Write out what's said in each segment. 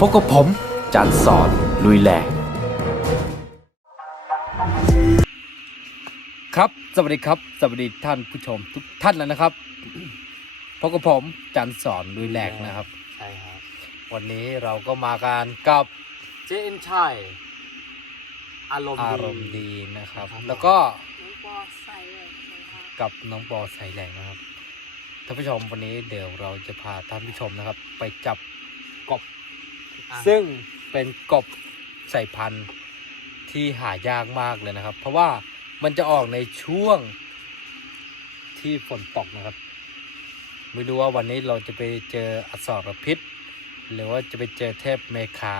พบกับผมจานสอนลุยแหลกครับ สวัสดีครับ สวัสดีท่านผู้ชมทุกท่านแล้วนะครับพบกับผมจานสอนลุยแหลกนะครับ ใช่ครับ วันนี้เราก็มากันกับเจนชัยอารมณ์อารมณ์ดีนะครับครับแล้วก็น้องปอใส่เลยนะคะกับน้องปอใส่แหลกนะครับท่านผู้ชมวันนี้เดี๋ยวเราจะพาท่านผู้ชมนะครับ ไปจับกบอะ ซึ่งเป็นกบใส่พันธุ์ที่หายากมากเลยนะครับ เพราะว่ามันจะออกในช่วงที่ฝนตกนะครับ ไม่รู้ว่าวันนี้เราจะไปเจออสรพิษ หรือว่าจะไปเจอเทพเมคา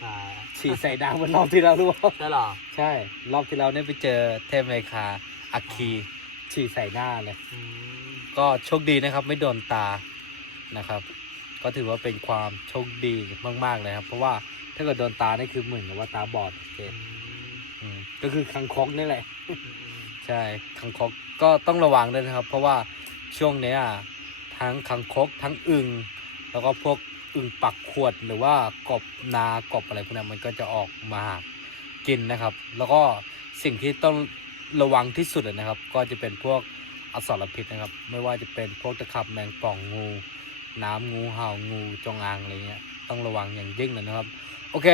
ใช่ฉีดใส่ดาวเหมันรอบที่เรารู้ว่าใช่เหรอใช่ รอบที่เราเนี่ยไปเจอเทพเมคาอัคคีฉีดใส่หน้าเลยอืมก็โชคดีนะครับ ไม่โดนตานะครับ ก็ถือว่าเป็นความโชคดีมากๆเลยครับ เพราะว่าถ้าเกิดโดนตานี่คือเหมือนกับว่าตาบอดเจอืนมอืมก็คือคังคกนี่แหละอืมใช่คังคกก็ต้องระวังด้วยนะครับ เพราะว่าช่วงเนี้ยทั้งคังคกทั้งอึงแล้วก็พวกอึงปักขวดหรือว่ากบนากบอะไรพวกนั้นมันก็จะออกมาหากินนะครับ แล้วก็สิ่งที่ต้องระวังที่สุดเลยนะครับ ก็จะเป็นพวกอสรพิษนะครับ ไม่ว่าจะเป็นพวกตะขับแมงป่องงู น้ำงูเห่างูจงอางอะไรเงี้ยต้องระวังอย่างยิ่งเลยนะครับ โอเค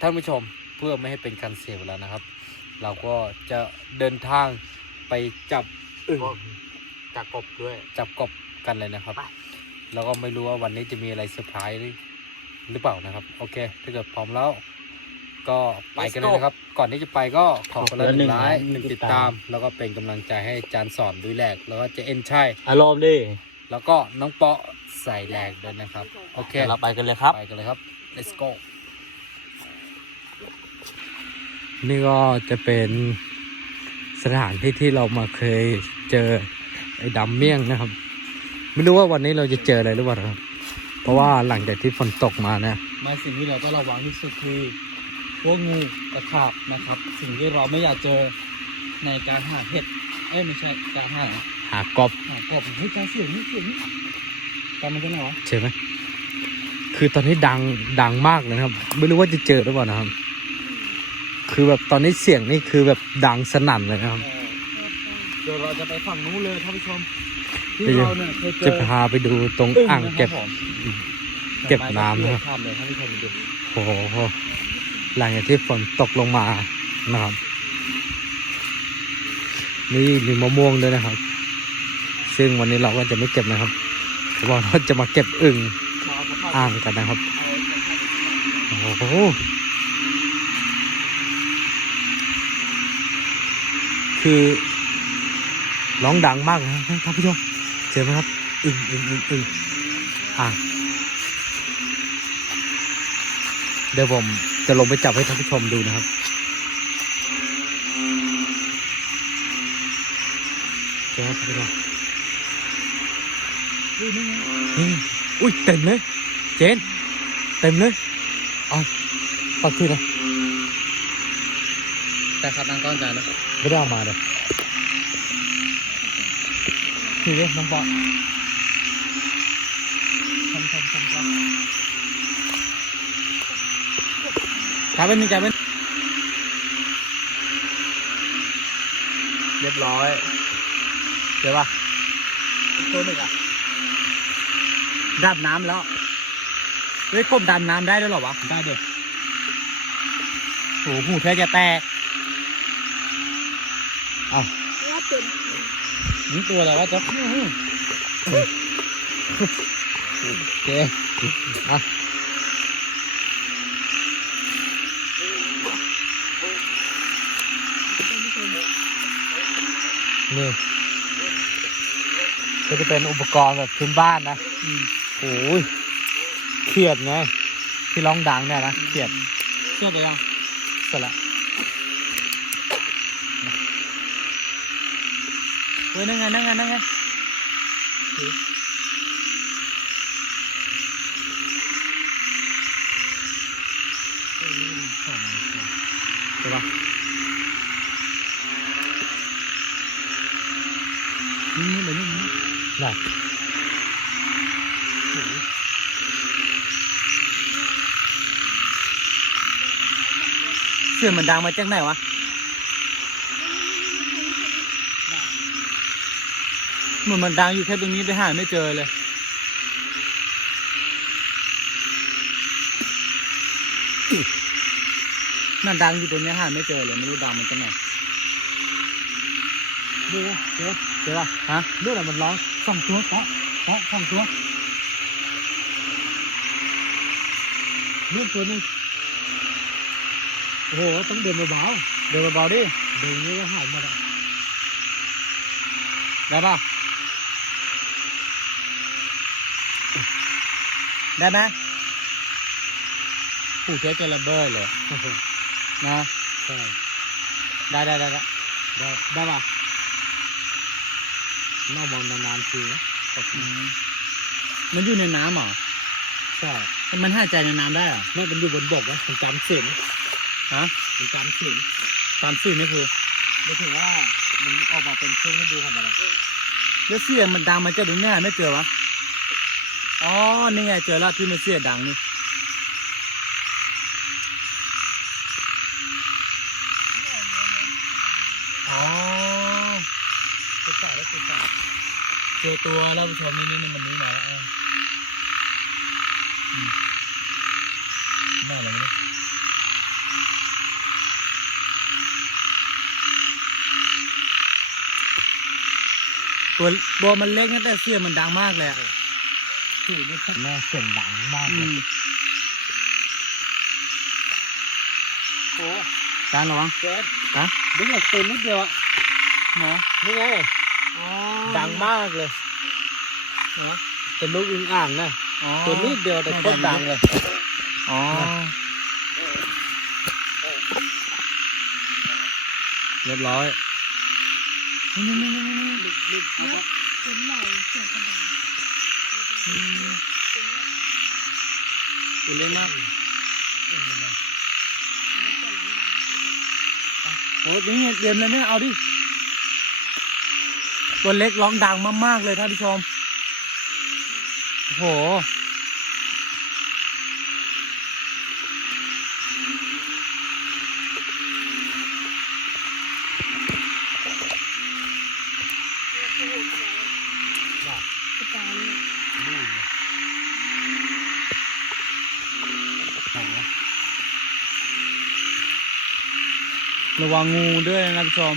ท่านผู้ชมเพื่อไม่ให้เป็นการเสียเวลานะครับ เราก็จะเดินทางไปจับอึ่งก็จากกบด้วยจับกบกันเลยนะครับไปแล้วก็ไม่รู้ว่าวันนี้จะมีอะไรเซอร์ไพรส์หรือเปล่านะครับ โอเค ถ้าเกิดพร้อมแล้ว ก็ไปกันเลยนะครับ ก่อนที่จะไปก็ขอคนละหนึ่งไลค์หนึ่งติดตาม แล้วก็เป็นกำลังใจให้จานสอนด้วยแหลกแล้วก็เจะเอ็นชัยอารมณ์ดีแล้วก็น้องเปาะ ใส่แหลกด้วยนะครับ โอเค เดี๋ยวเราไปกันเลยครับ ไปกันเลยครับ let's go นี่ก็จะเป็นสถานที่ที่เรามาเคยเจอไอ้ดำเมี่ยงนะครับ ไม่รู้ว่าวันนี้เราจะเจออะไรหรือเปล่านะครับ เพราะว่าหลังจากที่ฝนตกมาเนี่ยมาสิ่งที่เราต้องระวังที่สุดคือพวกงูตะขาบนะครับ สิ่งที่เราไม่อยากเจอในการหาเห็ดเอ้ยไม่ใช่การหาหากบหากบเฮ้ยการเสียงนี่เสียงนี่ การมันจะไหนวะใช่ไหมคือตอนนี้ดังดังมากเลยนะครับ ไม่รู้ว่าจะเจอหรือเปล่านะครับ คือแบบตอนนี้เสียงนี่คือแบบดังสนั่นเลยนะครับเออเดี๋ยวเราจะไปฝั่งนู้นเลยท่านผู้ชมที่เดี๋ยวเราเนี่ยเคยเจจะอพาไปดูตรงอึ่งอ่างนะคเก็รับบผมเก็บน้ำนะครับ ข้ามเลยท่านผู้ชมดูโอ้โหหลังจากที่ฝนตกลงมานะครับ นี่มีมะม่วงด้วยนะครับ ซึ่งวันนี้เราก็จะไม่เก็บนะครับ เพราะว่าจะมาเก็บอึ่งอ่างกันนะครับ โอ้โหคือร้องดังมากนะครับท่านผู้ชมเจอไหมครับอึ่งอึ่งอึ่งอึ่งอ่างเดี๋ยวผมจะลงไปจับให้ท่านผู้ชมดูนะครับเจอไหมท่านผู้ชม นี่อุ้ยเต็มเลย เจน เต็มเลยเอาปักขึ้นเลยแต่ขับนางก้อนจานนะไม่ได้เอามาเลยคือเรื่องน้องปอทำทำทำทำกลายเป็นมีกลายเป็นเรียบร้อยเดี๋ยวป่ะตัวหนึ่งอะ ดับน้ำแล้ว เฮ้ยกบดันน้ำได้ด้วยเหรอวะ ได้เด็กโหหูเธอจะแตกว่าเป็นนี่ตัวอะไรวะจ๊ะเจ๊อะนี่ก็จะเป็นอุปกรณ์แบบพื้นบ้านนะอืม โอ้ยเขียดไงที่ร้องดังเนี่ยนะเขียดเชื่อไปยังเสร็จละเฮ้ยนั่งไงนั่งไงนั่งไงใช่ปะนี่นี่เลยนี่นี่ได้ สียงมันดังมาจากไหนวะ เหมือนมันดังอยู่แค่ตรงนี้ไปหาไม่เจอเลยมันดังอยู่ตรงนี้หาไม่เจอเลยไม่รู้ดังมันจากไหนนี่ไงเจอเจอป่ะฮะเรื่องอะไรมันร้องสองตัวเกาะเกาะสองตัวเรื่องตัวนึง โอ้โหต้องเดินเบาเดินเบาๆดิๆเดินนี้ก็หายหมดอะได้ป่ะได้ไหมผู้เทสจะระเบิดเลยนะใช่ได้ได้ได้ได้ได้ได้ป่ะน่ามองนานๆทีนะอืมมันอยู่ในน้ำเหรอใช่แต่มันหายใจในน้ำได้เหรอไม่มันอยู่บนบกนะมันจำเสียง ฮะมันจำเสียงตามสื่อนี่คือไม่ถึงว่ามันออกมาเป็นเครื่องให้ดูของมันอะแล้วเสียงมันดังมาจากตรงเนี้ยไม่เจอวะอ๋อนี่ไงเจอแล้วที่มันเสียงดังนี่อ๋อติดต่อแล้วติดต่อเจอตัวแล้วผู้ชมนี่นี่นี่มันนี่มาแล้วอะอืมน่าอะไรเนี่ย ตัวตัวมันเล็กนะแต่เสียงมันดังมากเลยอะคือนี่แม่เสียงดังมากอืเลยมโอ้จานระวัง เจ๊ฮะ ดึงออกตัวนิดเดียวอะเนาะนี่ไงอ๋อดังมากเลยเหรอเป็นลูกอึ่งอ่างนะอ๋อตัวนิดเดียวแต่โคตรดังเลย อ๋อเรียบร้อย นี่นี่นี่นี่นี่เป็นหน่อยเสียงกระดังตัวเล็กมากโอ้ยนี่เย็นเลยเนี่ยเอาดิตัวเล็กร้องดังมากๆเลยท่านผู้ชมโอ้โห ระวังงูด้วยนะท่านผู้ชม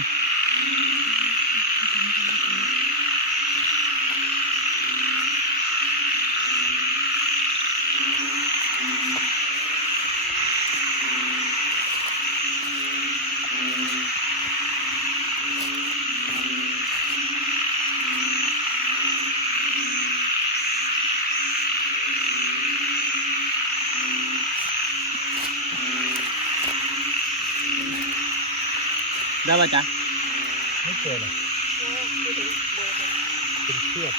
ได้ป่ะจ๊ะไม่เจอเลยโอ้คือเด็กเบอร์เลยเป็นเชือก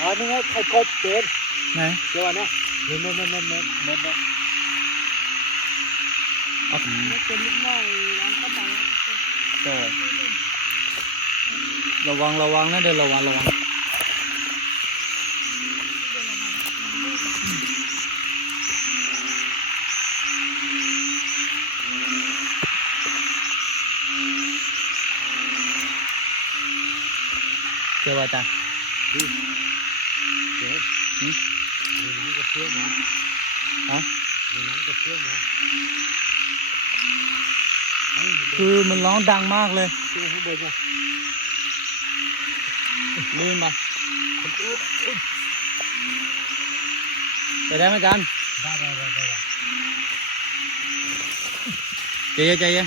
อ๋อนี่ไงไข่กบเจนไหนเจ้าวันเนี้ยเม็ดเม็ดเม็ดเม็ดเม็ดเม็ดเม็ดเอาแล้วเป็นนิดหน่อยร้องกระดังแล้วก็ก็คือเด็กระวังระวังนะเดี๋ยวระวังระวัง เจอป่ะจ๊ะเจนมีน้ำกระเพื่อมเหรอฮะมีน้ำกระเพื่อมเหรอเฮ้ยเดินคือมันร้องดังมากเลยขึ้นข้างบนมาลื่นปะคนอุ๊บอุ๊บไปได้ไหมจันได้ได้ได้ได้ได้ใจเย็นใจเย็น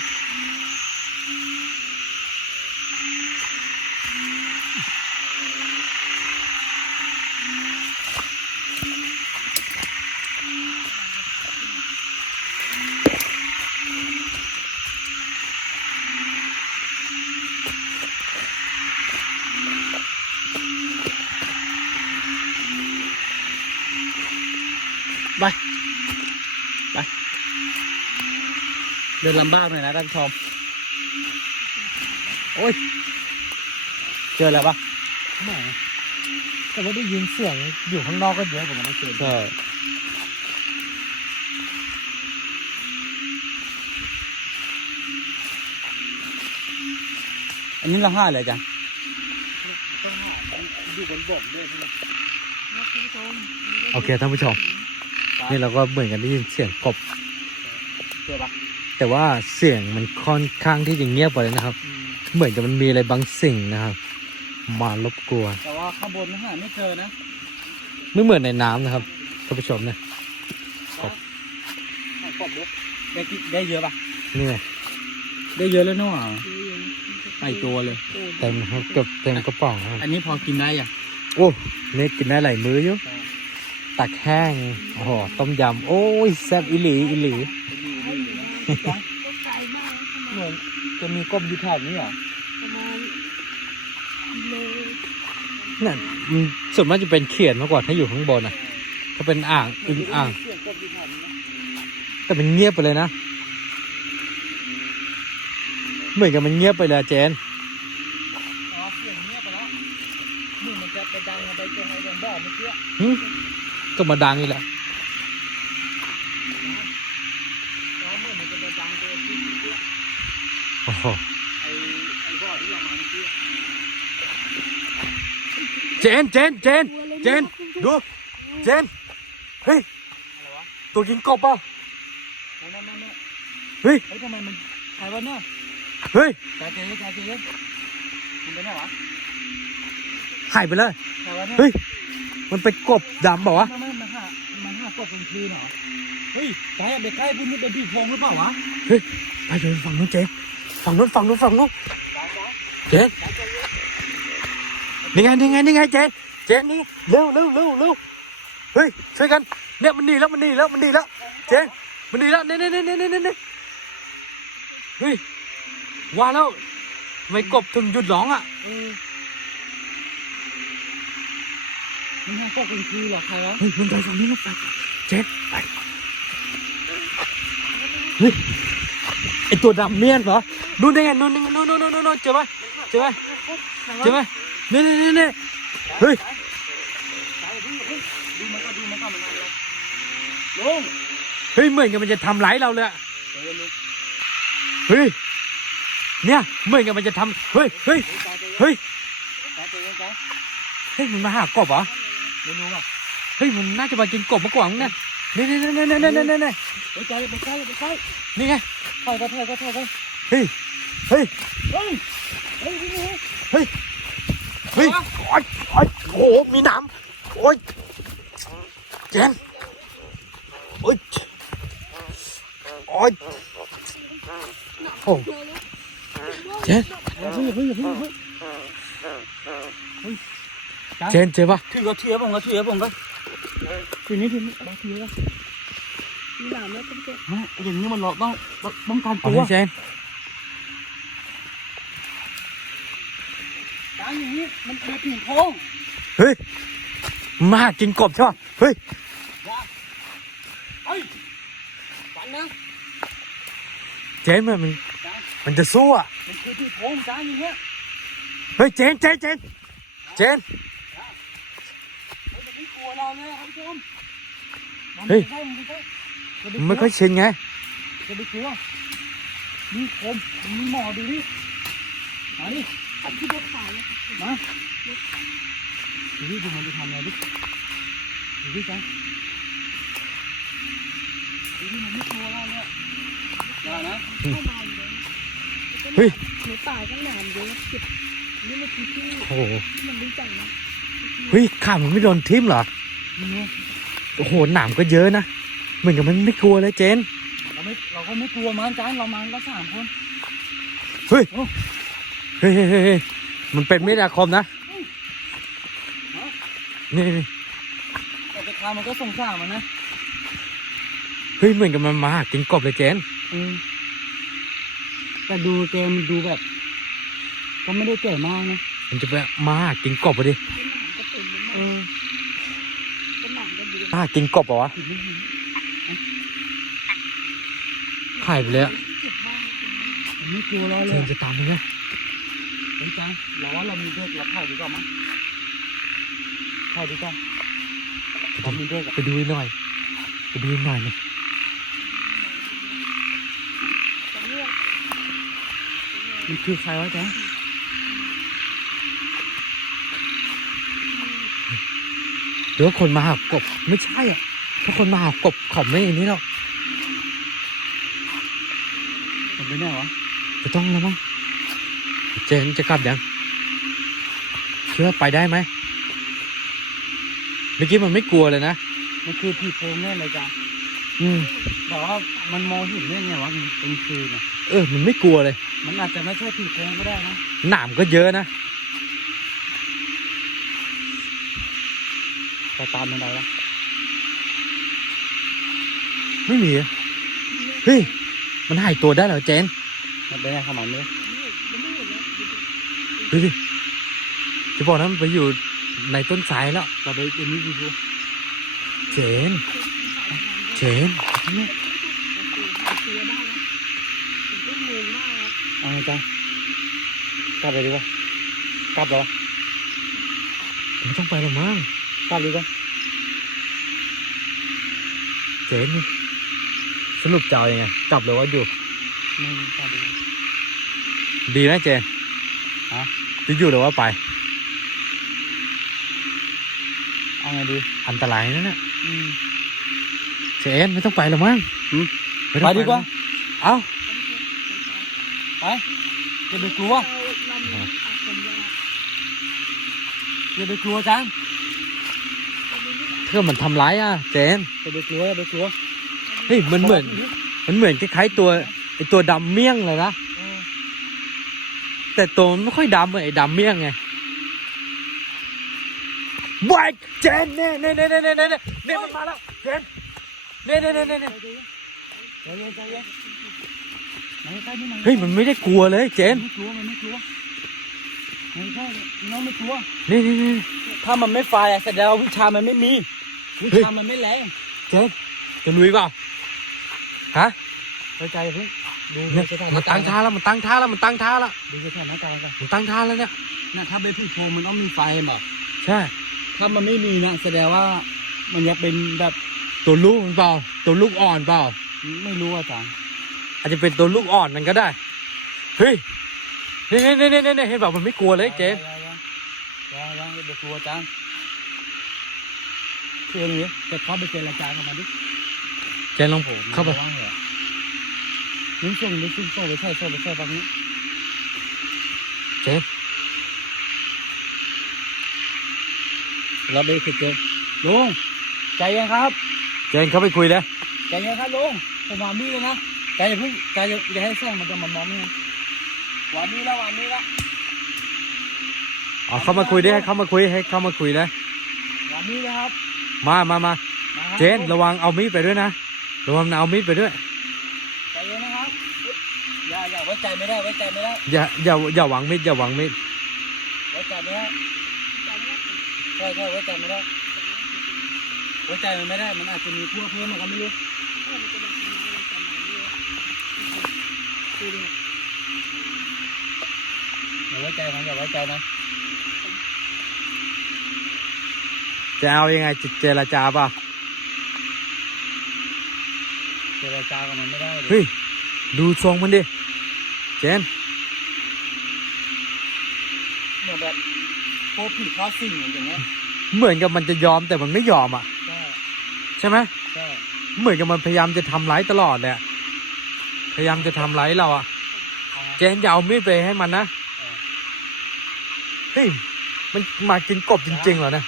นลำบากหน่อยนะท่านผู้ชมโอ้ย เจอแล้วปะแหมแต่ว่าได้ยินเสียงอยู่ข้างนอกก็เยอะกว่ามันนะเจอใช่อันนี้เราห้าเลยจ้ะต้าอยู่บนบ่อด้วยใช่ไหมโอเคท่านผู้ชม นี่เราก็เหมือนกันได้ยินเสียงกบเจอปะ แต่ว่าเสียงมันค่อนข้างที่จะเงียบไปเลยนะครับ เหมือนกับมันมีอะไรบางสิ่งนะครับ มารบกวนแต่ว่าข้างบนนะฮะไม่เจอนะ ไม่เหมือนในน้ำนะครับท่านผู้ชมนะหากบด้วยได้กี่ได้เยอะปะนี่ไงได้เยอะแล้วเนาะเดี๋ยวอย่างนี้ไปตัวเลยโอ้เต็มครับเกือบเต็มกระป๋องครับอันนี้พอกินได้ยังโอ้นี่กินได้หลายมื้ออยู่ตักแห้งโอ้โหต้มยำโอ้ยแซ่บอิหลีอิหลี จ้ะก็ไกลมากนะประเหมามือณนจะมีกบอยู่แถบนี้เหรอประมาณโลเนี่ยมันส่วนมากจะเป็นเขียดมากกว่าถ้าอยู่ข้างบนอะถ้าเป็นอ่างอึงอ่าง เสียงกบอยู่แถวนี้นะแต่มันเงียบไปเลยนะ เหมือนกับมันเงียบไปเลยอะเจน อ๋อเสียงเงียบไปแล้วนี่มันจะไปดังเอาไปตรงไอ้ตรงบ่อเมื่อกี้ หึก็มาดังอีกแล้ว อ๋อเหมือนมันจะไปดังตัวที่เมื่อกี้ โอ้โห ไอ้ไอ้บ่อที่ เรามาเมื่อกี้เจนเจนเจนเจนดูเจนเฮ้ยอะไรวะตัวกินกบเปล่าไม่ไม่ไม่ไม่เฮ้ยเฮ้ยทำไมมันใครวะเนี่ยเฮ้ยจ่าเจ๊จ่าเจ๊มันเป็นไงวะหายไปเลยใครวะเนี่ยเฮ้ยมันเป็นกบดำเปล่าวะไม่ไม่มันหามันหากบกลางคืนเหรอเฮ้ยใจอะเด็กใกล้พุ่นนี่เป็นผีโพงหรือเปล่าวะไปเลยฝั่งนู้นเจน ฝั่งนู้นฝั่งนู้นฝั่งนู้นเจนนี่ไงนี่ไงนี่ไงเจนเจนนี่เร็วเร็วเร็วเร็วเฮ้ยช่วยกันเนี่ยมันหนีแล้วมันหนีแล้วมันหนีแล้ว เจนมันหนีแล้วเนี่ยเนี่ยเนี่ยเนี่ยเนี่ยเนี่ยเฮ้ยว่าแล้วทำไม่กบถึงหยุดร้องอะเออมันหากบกลางคืนเหรอใครวะเฮ้ยมันไปฝั่งนี้มันไปเจนไปเฮ้ย ไอตัวดำเมียนเหรอดูได้ไงนู่นนู่นนู่นนู่นนู่นเจอไหมเจอไหมเจอไหมนี่นี่นี่นี่เฮ้ยใจเพิ่งเพิ่งดูมันก็ดูมันก็มันอะไรลุงเฮ้ยเหมือนกับมันจะทำร้ายเราเลยอะเดี๋ยวลุงเฮ้ยเนี่ยเหมือนกับมันจะทำเฮ้ยเฮ้ยเฮ้ยใจเย็นเฮ้ยใจเย็นใจเฮ้ยมันมาหากบเหรอไม่รู้อะเฮ้ยมันน่าจะมากินกบมากกว่ามั้งเนี่ย นี่นี่นี่นี่นี่นี่นี่ไปใกลไปใกลไปใกลนี่ไงถอยก็ถอยก็ถอยก็เฮ้ยเฮ้ยเฮ้ยเฮ้ยเฮ้ยเฮ้ยโอ้ยโอ้ยโอ้มีน้ำโอ้ยเจนโอ้ยโอ้ยโอ้เจนเจนเจอปะถือก็ถือผมก็ถือผมก็ ทีนี้ทีนี้บางทีก็มีหนามแล้วก็จะฮะอย่างนี้มันเราต้องป้องกันเอาตัวเลยเจนการอย่างนี้มันคือผีโพงเฮ้ยมาหากินกบใช่ปะเฮ้ยเฮ้ยฟันนะเจนมันมันมันจะสู้อะมันคือผีโพงการอย่างเงี้ยเฮ้ยเจนเจนเจนเจนมัน เฮ้ย มันไม่ค่อยชินไงจะไปกลัวนี่คมมีหมอดูดิมาดิอัดที่รถขายมาดูดิดูมันจะทำอะไรดิดูดิจ้ะดูดิมันไม่กลัวเราเลยได้นะเข้ามาอยู่เลยเฮ้ยหนูตายก็หนามเยอะเจ็บนี่เมื่อกี้ที่โอ้โหมันรู้จักนะเฮ้ยขามันไม่โดนทิ่มเหรอ โอ้โหหนามก็เยอะนะเหมือนกับมันไม่กลัวเลยเจน เราไม่เราก็ไม่กลัวมันจ้าเรามันก็สามคนเฮ้ย เฮ้ยเฮ้ยเฮ้ยเฮ้ยมันเป็นไม่ดาคมนะนี่นี่แต่จะทำมันก็สงสารมันนะเฮ้ยเหมือนกับมันมาหากินกบเลยเจน เออแต่ดูเกมดูแบบ ก็ไม่ได้แก่มากนะมันจะไปมาหากินกบไปดิก็หนามก็เต็มเลยเออก็ หนามก็เยอะมาหากินกบเหรอวะผิดไม่ผิดหายไปเลยอะเจ็บมากจริงผมไม่กลัวเราเจเลยนจะตามไปไหมสนใจเราว่าเรามีเด็กเราถ่ายดีกว่ามั้ยถ่ายดีกว่าเรามีเด็กอะไปดูหน่อย ไปดูหน่อยหนึงแต่เนี่ยมันคือใครวะจ๊ะ รือว่าคนมาหากบไม่ใช่อะถ้าคนมาหากบเขาไม่อย่างนี้หรอกมันไปไหนวะจะต้องแล้วมั้งเจนจะกลับยังคิดว่าไปได้ไหมเมื่อกี้มันไม่กลัวเลยนะมันคือผีโพงแน่เลยจ้ะอืมแต่ว่ามันมองเห็นได้ไงวะกลางคืนน่ะเออ มันไม่กลัวเลย มันอาจจะไม่ใช่ผีโพงก็ได้นะหนามก็เยอะนะ ไปตามมันได้ละไม่มีอะเฮ้ย มันหายตัวได้เหรอเจนมันไปไหนขมันเนี่ยมันไม่เห็นแล้วอยู่ดูดิจะบอกนะมันไปอยู่ในต้นสายแล้ว เราไปอันนี้ดูดูเจน เจนเนี่ยตัวได้นะผมก็งงมากครับเอาไงจ้ากลับไปดีกว่ากลับเหรอมันต้องไปแล้วมั้ง กลับดีกว่าเจนนี่สรุปจะเอายังไงกลับหรือว่าอยู่ไม่กลับดีกว่าดีไหมเจนฮะจะอยู่หรือว่าไป เอาไงดี อันตรายนะเนี่ยอืมเจนไม่ต้องไปหรอกมั้งหืมม่ต้องไปดีกว่า มั้งเอ้า ไปอย่าไปกลัวเราเรามีอาคมแล้วอย่าไปกลัวจัง เพื่อมันทำร้ายอะเจนอย่าไปกลัวอย่าไปกลัวเฮ้ยมันเหมือน มันเหมือนคล้ายๆตัวไอตัวดำเมี่ยงเลยนะเออแต่ตัวมันไม่ค่อยดำเหมือนไอ้ดำเมี่ยงไงบายเจนเน่เน่เน่เน่เน่เน่เน่เน่มันมาแล้วเจนเน่เน่เน่เน่เน่ใจเย็นใจเย็นใจเย็นไหนใกล้นี่ไหนเฮ้ยมันไม่ได้กลัวเลยเจนไม่กลัวมันไม่กลัวไม่ใช่น้องไม่กลัวนี่นี่นี่ถ้ามันไม่ไฟอะแสดงว่าวิชามันไม่มี วิชามันไม่แรงเจนจะลุยเปล่าฮะไว้ใจเพิ่งดูเนี่ยสถานมันกาตั้รงณ์ท่าแล้วมันตั้งท่าแล้วมันตั้งท่าแล้วดูสถานการณ์กันมันตั้งท่าแล้วเนี่ยนะถ้าเป็นพึ่งโพรงมันต้องมีไฟแบบใช่ ถ้ามันไม่มีนะแสดงว่ามันยังเป็นแบบตัวลูกมันเปล่า ตัวลูกอ่อนเปล่า ไม่รู้อาจารย์อาจจะเป็นตัวลูกอ่อนมันก็ได้เฮ้ยนี่นี่นี่นี่นี่เห็นเปล่ามันไม่กลัวเลยเจนยังยังยังยังอย่าไปกลัวอาจา รย์คืออย่างนี้จะเข้าไปเจรจากับมันดิเจนลองเข้าไปว่างเลยอะนิ้งส่งนิ้งส่งส่งไปใช่ส่งไปใช่ฝั่งนี้เจนเราไปคือเจอลุงใจเย็นครับเจนเข้าไปคุยเลยใจเย็นครับลุงผมวางมีดเลยนะใจอย่าเพิ่งใจอย่าอย่าให้แสงมันจะมันมองไม่เห็นวางมีดแล้ววางมีดแล้วอ๋อเข้ามาคุยดิให้เข้ามาคุยให้เข้ามาคุยเลยวางมีดเลยครับ มามามามาครับเจนระวังเอามีดไปด้วยนะ ระวังเอามีดไปด้วย ใจเย็นนะครับเฮ้ยอย่าอย่าไว้ใจไม่ได้ไว้ใจไม่ได้ อย่าอย่าอย่าหวังมีดอย่าหวังมีดไว้ใจไม่ได้ใช่ใช่ไว้ใจไม่ได้ ไว้ใจมันไม่ได้ มันอาจจะมีพวกเพิ่มมันก็ไม่รู้อย่าไว้ใจมันอย่าไว้ใจนะ จะเอายังไงจะเจรจาเปล่ะเจรจากับมันไม่ได้เลยเฮ้ยดูทรงมันดิเจนเหมือนแบบพวกผีเข้าสิ่งอย่างเงี้ยเหมือนกับมันจะยอมแต่มันไม่ยอมอะใช่ใช่ไหมใช่เหมือนกับมันพยายามจะทำร้ายตลอดเลยอะพยายามจะทำร้ายเราอะเอาเจนอย่าเอามีดไปให้มันนะเฮ้ยมันมากินกบจริงๆเหรอเนี่ย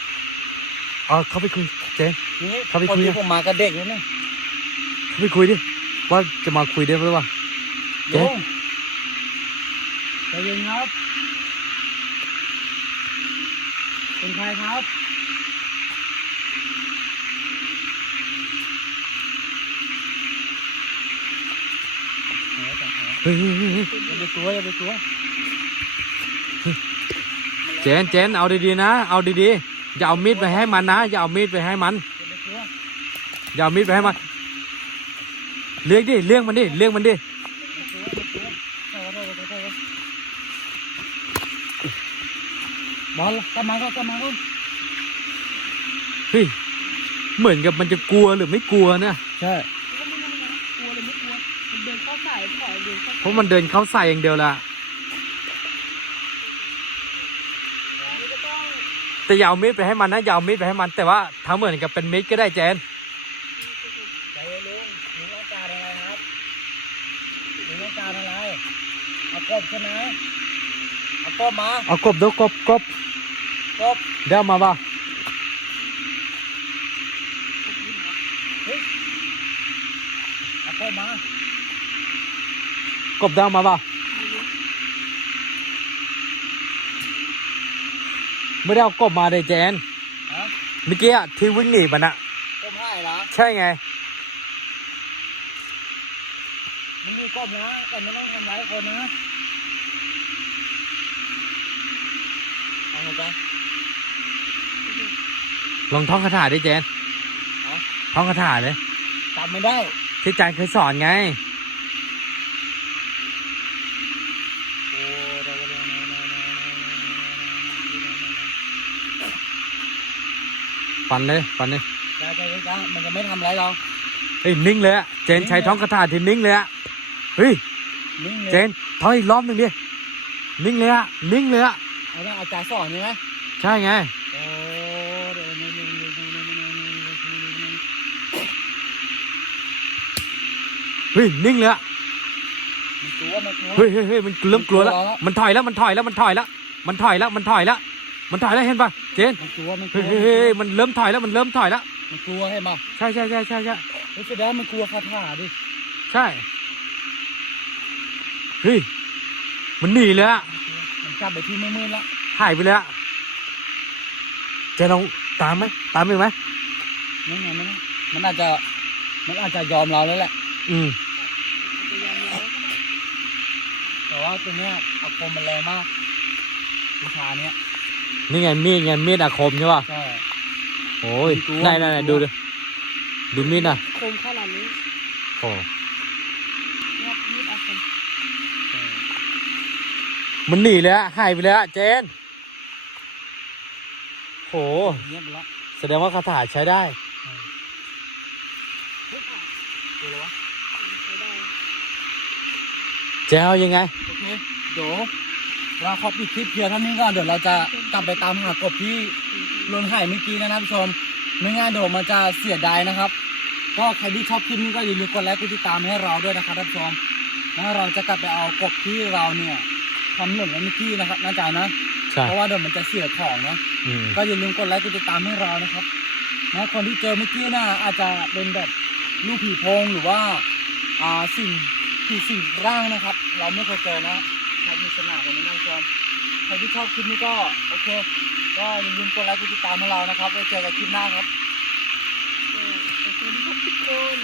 เอาเข้าไปคุยเจนนี่เข้าไปคนคุยที่อะผมมากับเด็กแล้วเนี่ยเข้าไปคุยดิ ว่าจะมาคุยได้หรือเปล่าเจ๊ ลุงใจเย็นครับ เป็นใครครับ เฮ้ยเฮ้ยเฮ้ยเฮ้ยอย่าไปกลัวอย่าไปกลัว เจนเจนเอาดีๆนะ เอาดีๆ อย่าเอามีดไปให้มันนะอย่าเอามีดไปให้มันอย่าไปกลัวอย่าเอามีดไปให้มันเลี้ยงดิเลี้ยงมันดิเลี้ยงมันดิอย่าไปกลัวอย่าไปกลัวใช่ครับใช่ครับใช่ครับบอลกลับมาก็กลับมาก็เฮ้ยเหมือนกับมันจะกลัวหรือไม่กลัวนะใช่ก็ไม่รู้นะกลัวเลยไม่กลัวมันเดินเข้าสายถอยเดินเข้าเพราะมันเดินเข้าใส่อย่างเดียวละ ก็ต้องแต่อยาวมีดไปให้มันนะอยาวมีดไปให้มัน แต่ว่าทำเหมือนกับเป็นมีดก็ได้เจนใจเย็นลุงลุงต้องการอะไรครับลุงต้องการอะไรเอากบใช่ไหมเอากบมาเอากบดูกบกบกบเดี๋ยวมาบ่าเอากบมากบเดี๋ยวมาบ่า ไม่ได้เอากบมาเลยเจนฮะเมื่อกี้อะที่วิ่งหนีมันอะกบให้เหรอใช่ไง มันมีกบนะแต่ไม่ต้องทำร้ายคนนะเอาไงจ๊ะลองท่องคาถาดิเจนฮะ ท่องคาถาเลยจำไม่ได้ที่อาจารย์เคยสอนไง ฟันเลยฟันเลยจ้าจ้าจ้ามันจะไม่ทำร้ายเราเฮ้ยนิ่งเลยอะเจนนิ่งเลยใช้ท่องคาถาที่นิ่งเลยอะเฮ้ยนิ่งเลยเจนท่องอีกรอบหนึ่งดินิ่งเลยอะนิ่งเลยอะเอาละอาจารย์สอนใช่ไหมใช่ไงโอ้เดี๋ยวนี่นี่นี่นี่นี่นี่นี่เฮ้ยนิ่งเลยอะมันกลัวมันกลัวเฮ้ยเฮ้ยเฮ้ยมันเริ่มกลัวแล้วมันกลัวแล้วมันถอยแล้วมันถอยแล้วมันถอยแล้วมันถอยแล้วมันถอยแล้ว มันถอยแล้วเห็นปะเจนมันกลัวมันกเฮ้ลัยวเฮ้ยเฮ้ยมันเริ่มถอยแล้วมันเริ่มถอยแล้วมันกลัวให้มาใช่ใช่ใช่ใช่ใช่รู้สึกได้มันกลัวคาถาดิใช่เฮ้ยมันหนีเลยอะมันกลับไปที่มืดๆแล้วหายไปเลยอะเจนลองตามไหมตามอีกไหมนั่นไงมันมันอาจจะมันอาจจะยอมเราแล้วแหละ อืมจะยอมแล้วก็ได้แต่ว่าตัวเนี้ยอาคมมันแรงมากวิชาเนี้ย นี่ไงมีดไงมีดอาคมใช่ป่ะใช่ โอ้ยมันกลัวไหนไหนไหนมันกลัดูวดิดูมีดน่ะคมขนาดนี้โอ้งับมีดอาคมใช่มันหนีเลยอะหายไปเลยอะเจนโหเงียบไปแล้วแสดงว่าคาถาใช้ได้ ตัวอะไรวะใช้ได้เจนเอายังไง โอเคเดี๋ยว เราขอปิดคลิปเพียงเท่านี้ก่อนเดี๋ยวเราจะกลับไปตามหากบที่หลนหายเมื่อกี้นะครับผู้ชมไม่งั้นเดี๋ยวมันจะเสียดายนะครับ ก็ใครที่ชอบคลิปนี้ก็อย่าลืมกดไลค์กดติดตามให้เราด้วยนะครับท่านผู้ชมแล้วเราจะกลับไปเอากบที่เราเนี่ยทำหล่นไว้เมื่อกี้นะครับน่าจะนะใช่เพราะว่าเดี๋ยวมันจะเสียของนะอืมก็อย่าลืมกดไลค์กดติดตามให้เรานะครับนะคนที่เจอเมื่อกี้น่ะอาจจะเป็นแบบลูกผีโพงหรือว่าอ่าสิ่งผีสิ่งร่างนะครับ เราไม่เคยเจอนะใครมีสนาคนนี้นะผู้ชม ใครที่ชอบคลิปนี้ก็โอเค ก็อย่าลืมกดไลค์กดติดตามของเรานะครับไว้เจอกันคลิปหน้าครับเออแต่คนที่ชอบทุกคน